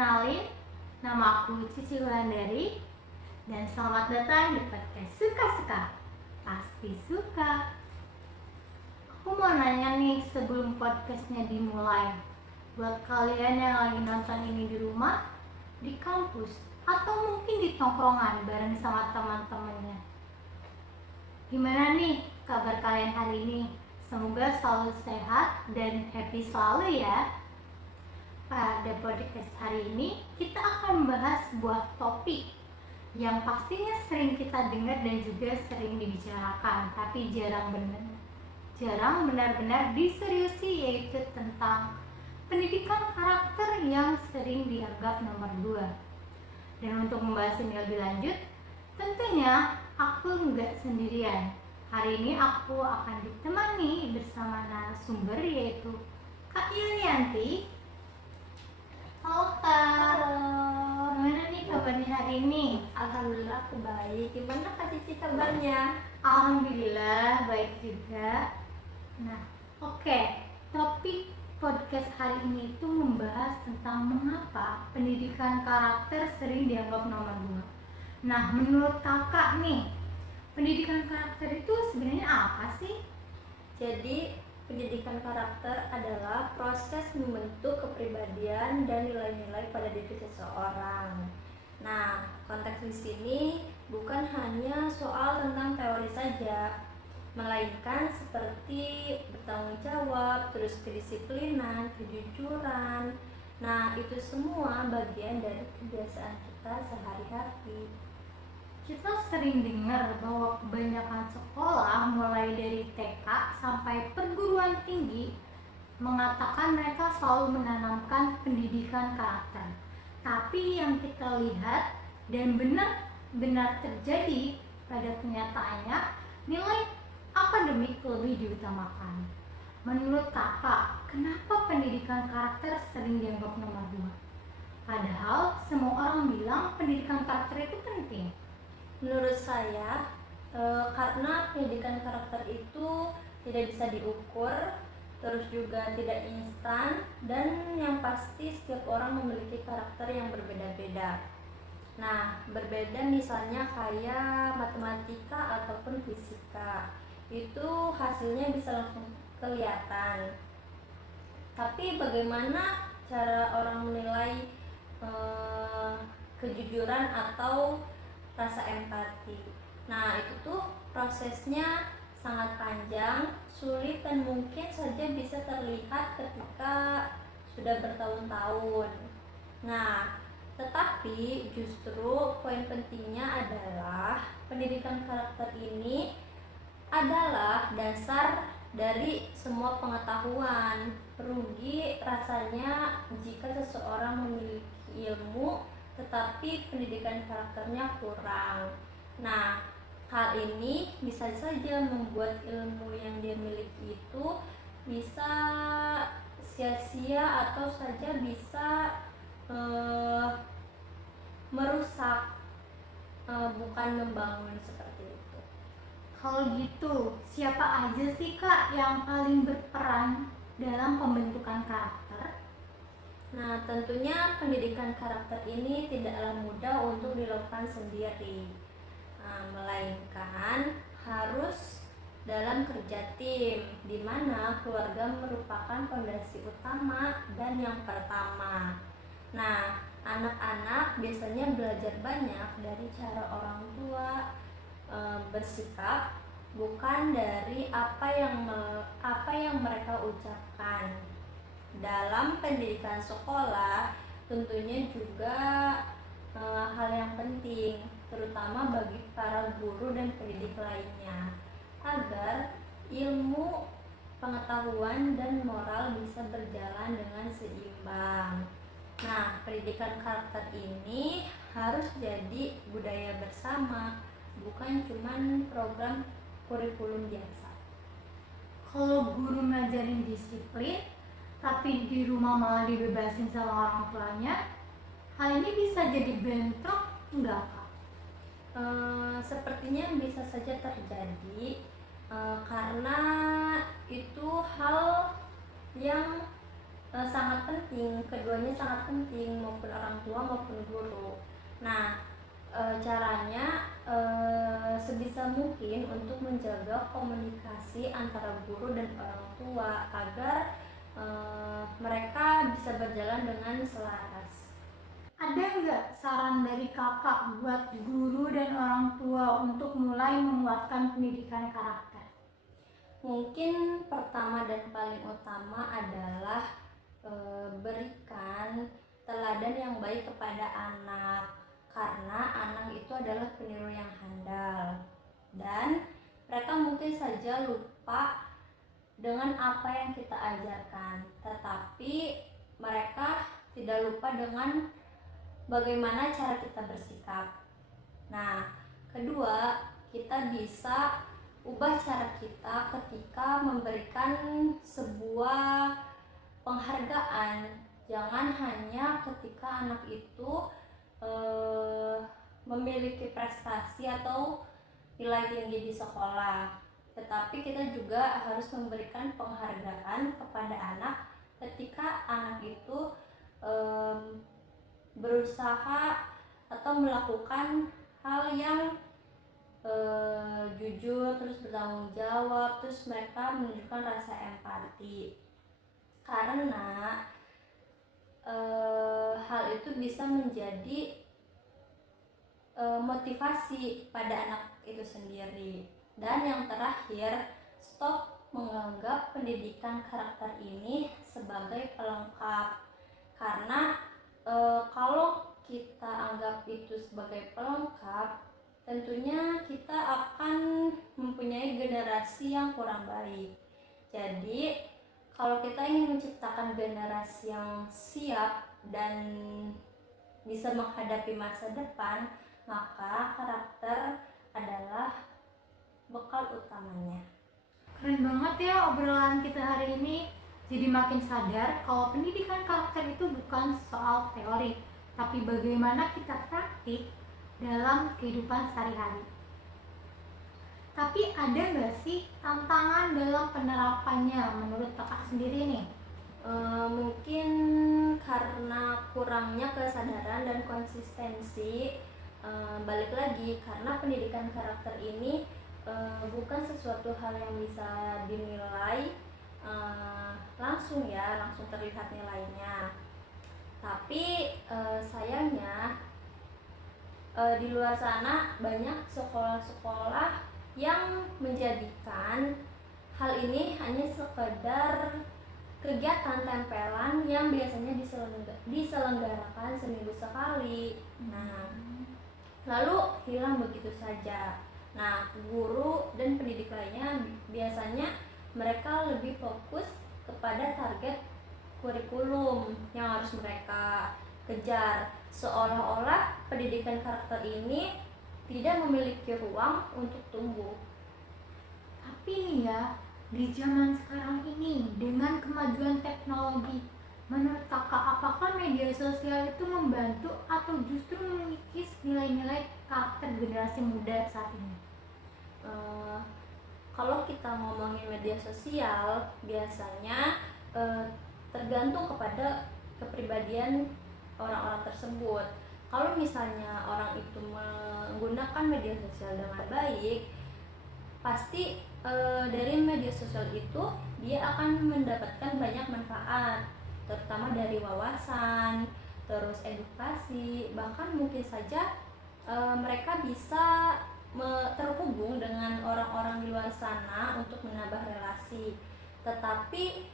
Kenalin, nama aku Cici Wulandari dan selamat datang di podcast Suka-Suka. Pasti suka. Aku mau nanya nih sebelum podcastnya dimulai. Buat kalian yang lagi nonton ini di rumah, di kampus, atau mungkin di tongkrongan bareng sama teman-temannya. Gimana nih kabar kalian hari ini? Semoga selalu sehat dan happy selalu ya. Pada podcast hari ini kita akan membahas sebuah topik yang pastinya sering kita dengar dan juga sering dibicarakan, tapi jarang benar-benar diseriusi, yaitu tentang pendidikan karakter yang sering dianggap nomor 2. Dan untuk membahas ini lebih lanjut, tentunya aku nggak sendirian. Hari ini aku akan ditemani bersama narasumber yaitu Kak Yulianti. Halo Kak. Halo. Gimana nih kabarnya hari ini? Alhamdulillah aku baik. Gimana Kak Cici kabarnya? Alhamdulillah baik juga. Nah, oke. Topik podcast hari ini itu membahas tentang mengapa pendidikan karakter sering dianggap nomor 2. Nah, menurut kakak nih, pendidikan karakter itu sebenarnya apa sih? Jadi, pendidikan karakter adalah proses membentuk kepribadian dan nilai-nilai pada diri seseorang. Nah, konteks di sini bukan hanya soal tentang teori saja, melainkan seperti bertanggung jawab, terus kedisiplinan, kejujuran. Nah, itu semua bagian dari kebiasaan kita sehari-hari. Kita sering dengar bahwa kebanyakan sekolah mulai dari TK sampai perguruan tinggi mengatakan mereka selalu menanamkan pendidikan karakter. Tapi yang kita lihat dan benar-benar terjadi pada kenyataannya, nilai akademik lebih diutamakan. Menurut kakak, kenapa pendidikan karakter sering dianggap nomor 2? Padahal semua orang bilang pendidikan karakter itu penting. Menurut saya, karena pendidikan karakter itu tidak bisa diukur, terus juga tidak instan, dan yang pasti setiap orang memiliki karakter yang berbeda-beda. Nah, berbeda misalnya kayak matematika ataupun fisika, itu hasilnya bisa langsung kelihatan. Tapi bagaimana cara orang menilai kejujuran atau rasa empati? Nah, itu tuh prosesnya sangat panjang, sulit, dan mungkin saja bisa terlihat ketika sudah bertahun-tahun. Nah, tetapi justru poin pentingnya adalah pendidikan karakter ini adalah dasar dari semua pengetahuan. Rugi rasanya jika seseorang memiliki ilmu tetapi pendidikan karakternya kurang. Nah, hal ini bisa saja membuat ilmu yang dia miliki itu bisa sia-sia atau saja bisa merusak, bukan membangun seperti itu. Kalau gitu, siapa aja sih Kak yang paling berperan dalam pembentukan karakter? Nah, tentunya pendidikan karakter ini tidaklah mudah untuk dilakukan sendiri, melainkan harus dalam kerja tim, di mana keluarga merupakan fondasi utama dan yang pertama. Nah, anak-anak biasanya belajar banyak dari cara orang tua bersikap, bukan dari apa yang mereka ucapkan. Dalam pendidikan sekolah tentunya juga hal yang penting, terutama bagi para guru dan pendidik lainnya, agar ilmu, pengetahuan, dan moral bisa berjalan dengan seimbang. Nah, pendidikan karakter ini harus jadi budaya bersama, bukan cuman program kurikulum biasa. Kalau guru ngajarin disiplin, tapi di rumah malah dibebasin sama orang tuanya, hal ini bisa jadi bentrok enggak Kak? Sepertinya bisa saja terjadi, karena itu hal yang sangat penting, keduanya sangat penting, maupun orang tua maupun guru. Nah, caranya sebisa mungkin untuk menjaga komunikasi antara guru dan orang tua agar mereka bisa berjalan dengan selaras. Ada nggak saran dari kakak buat guru dan orang tua untuk mulai menguatkan pendidikan karakter? Mungkin pertama dan paling utama adalah berikan teladan yang baik kepada anak, karena anak itu adalah peniru yang handal dan mereka mungkin saja lupa dengan apa yang kita ajarkan, tetapi mereka tidak lupa dengan bagaimana cara kita bersikap. Nah, kedua, kita bisa ubah cara kita ketika memberikan sebuah penghargaan. Jangan hanya ketika anak itu memiliki prestasi atau nilai tinggi di sekolah, tetapi kita juga harus memberikan penghargaan kepada anak ketika anak itu berusaha atau melakukan hal yang jujur, terus bertanggung jawab, terus mereka menunjukkan rasa empati, karena hal itu bisa menjadi motivasi pada anak itu sendiri. Dan yang terakhir, stop menganggap pendidikan karakter ini sebagai pelengkap, karena kalau kita anggap itu sebagai pelengkap, tentunya kita akan mempunyai generasi yang kurang baik. Jadi kalau kita ingin menciptakan generasi yang siap dan bisa menghadapi masa depan, maka karakter adalah bekal utamanya. Keren banget ya obrolan kita hari ini. Jadi makin sadar kalau pendidikan karakter itu bukan soal teori, tapi bagaimana kita praktik dalam kehidupan sehari-hari. Tapi ada nggak sih tantangan dalam penerapannya menurut kakak sendiri nih? Mungkin karena kurangnya kesadaran dan konsistensi. Balik lagi, karena pendidikan karakter ini bukan sesuatu hal yang bisa dinilai langsung terlihat nilainya, tapi sayangnya di luar sana banyak sekolah-sekolah yang menjadikan hal ini hanya sekedar kegiatan tempelan yang biasanya diselenggarakan seminggu sekali. Nah, lalu hilang begitu saja. Nah, guru dan pendidik lainnya biasanya mereka lebih fokus kepada target kurikulum yang harus mereka kejar, seolah-olah pendidikan karakter ini tidak memiliki ruang untuk tumbuh. Tapi nih ya, di zaman sekarang ini dengan kemajuan teknologi, menurut kakak apakah media sosial itu membantu atau justru mengikis nilai-nilai karakter generasi muda saat ini? Kalau kita ngomongin media sosial, biasanya tergantung kepada kepribadian orang-orang tersebut. Kalau misalnya orang itu menggunakan media sosial dengan baik, pasti dari media sosial itu dia akan mendapatkan banyak manfaat, terutama dari wawasan, terus edukasi, bahkan mungkin saja mereka bisa terhubung dengan orang-orang di luar sana untuk menambah relasi. Tetapi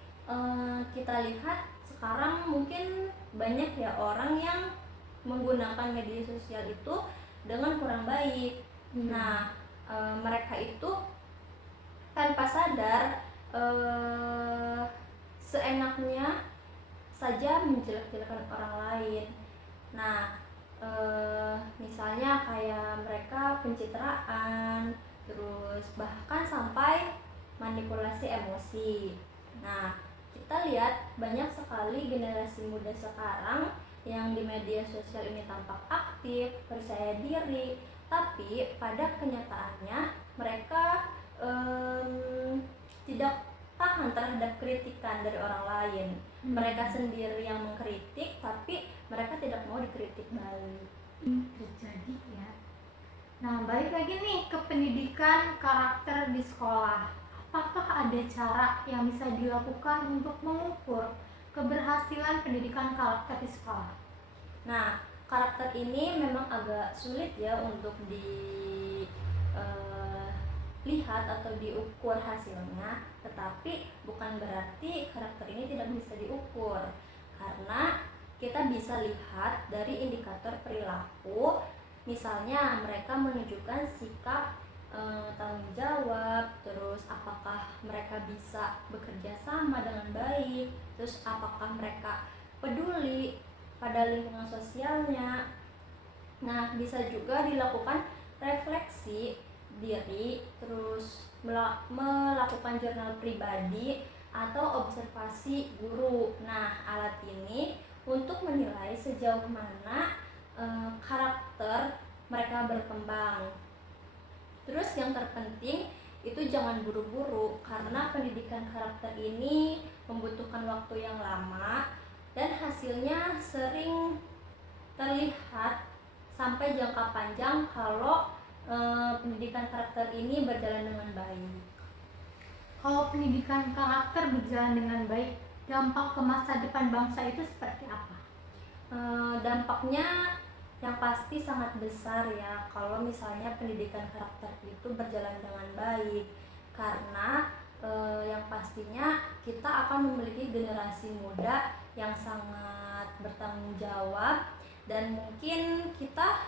kita lihat sekarang mungkin banyak ya orang yang menggunakan media sosial itu dengan kurang baik. Nah, mereka itu tanpa sadar seenaknya saja menjelek-jelekan orang lain. Nah, misalnya kayak mereka pencitraan, terus bahkan sampai manipulasi emosi. Nah, kita lihat banyak sekali generasi muda sekarang yang di media sosial ini tampak aktif, percaya diri, tapi pada kenyataannya mereka tidak tahan terhadap kritikan dari orang lain. Mereka sendiri yang mengkritik, tapi mereka tidak mau dikritik balik. Terjadi ya. Nah, balik lagi nih ke pendidikan karakter di sekolah. Apakah ada cara yang bisa dilakukan untuk mengukur keberhasilan pendidikan karakter di sekolah? Nah, karakter ini memang agak sulit ya untuk dilihat atau diukur hasilnya, tetapi bukan berarti karakter ini tidak bisa diukur, karena kita bisa lihat dari indikator perilaku. Misalnya mereka menunjukkan sikap tanggung jawab, terus apakah mereka bisa bekerja sama dengan baik, terus apakah mereka peduli pada lingkungan sosialnya. Nah, bisa juga dilakukan refleksi diri, terus melakukan jurnal pribadi atau observasi guru. Nah, alat ini untuk menilai sejauh mana karakter mereka berkembang. Terus yang terpenting itu jangan buru-buru, karena pendidikan karakter ini membutuhkan waktu yang lama dan hasilnya sering terlihat sampai jangka panjang kalau pendidikan karakter ini berjalan dengan baik. Kalau pendidikan karakter berjalan dengan baik, dampak ke masa depan bangsa itu seperti apa? Dampaknya yang pasti sangat besar ya kalau misalnya pendidikan karakter itu berjalan dengan baik, karena yang pastinya kita akan memiliki generasi muda yang sangat bertanggung jawab, dan mungkin kita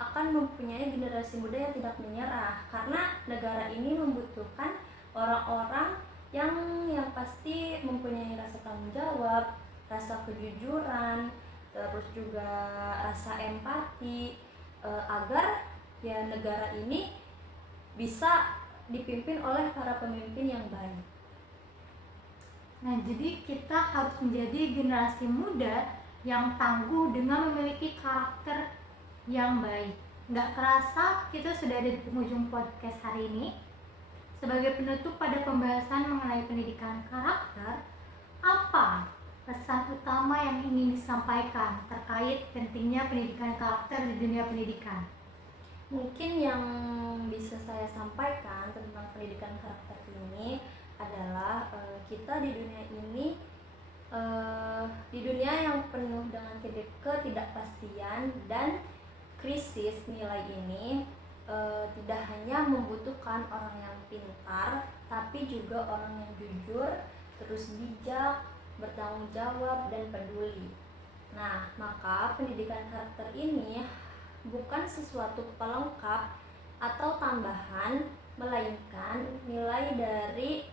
akan mempunyai generasi muda yang tidak menyerah, karena negara ini membutuhkan orang-orang yang pasti mempunyai rasa tanggung jawab, rasa kejujuran, terus juga rasa empati, agar ya negara ini bisa dipimpin oleh para pemimpin yang baik. Nah, jadi kita harus menjadi generasi muda yang tangguh dengan memiliki karakter yang baik. Nggak kerasa kita sudah ada di penghujung podcast hari ini. Sebagai penutup pada pembahasan mengenai pendidikan karakter, apa pesan utama yang ingin disampaikan terkait pentingnya pendidikan karakter di dunia pendidikan? Mungkin yang bisa saya sampaikan tentang pendidikan karakter ini adalah kita di dunia ini, di dunia yang penuh dengan ketidakpastian dan krisis nilai ini, tidak hanya membutuhkan orang yang pintar, tapi juga orang yang jujur, terus bijak, bertanggung jawab, dan peduli. Nah, maka pendidikan karakter ini bukan sesuatu pelengkap atau tambahan, melainkan nilai dari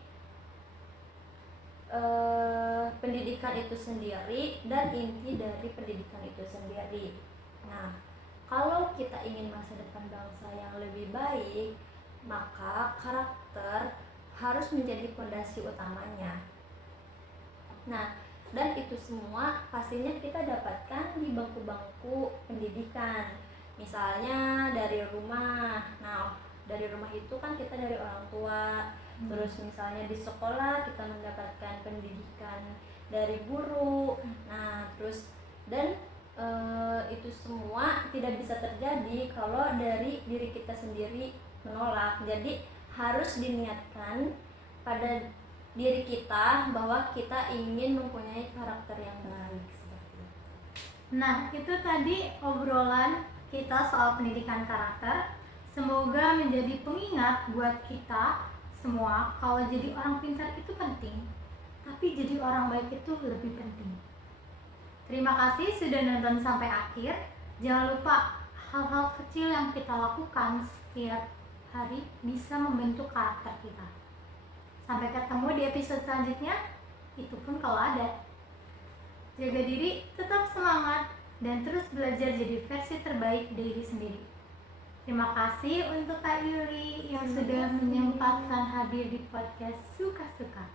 pendidikan itu sendiri dan inti dari pendidikan itu sendiri. Nah, kalau kita ingin masa depan bangsa yang lebih baik, maka karakter harus menjadi fondasi utamanya. Nah, dan itu semua pastinya kita dapatkan di bangku-bangku pendidikan. Misalnya dari rumah. Nah, dari rumah itu kan kita dari orang tua. Terus misalnya di sekolah kita mendapatkan pendidikan dari guru. Nah, terus dan itu semua tidak bisa terjadi kalau dari diri kita sendiri menolak. Jadi harus diniatkan pada diri kita bahwa kita ingin mempunyai karakter yang baik, seperti itu. Nah, itu tadi obrolan kita soal pendidikan karakter. Semoga menjadi pengingat buat kita semua kalau jadi orang pintar itu penting, tapi jadi orang baik itu lebih penting. Terima kasih sudah nonton sampai akhir. Jangan lupa hal-hal kecil yang kita lakukan setiap hari bisa membentuk karakter kita. Sampai ketemu di episode selanjutnya, itu pun kalau ada. Jaga diri, tetap semangat, dan terus belajar jadi versi terbaik diri sendiri. Terima kasih untuk Kak Yuli yang sudah menyempatkan hadir di podcast Suka-Suka.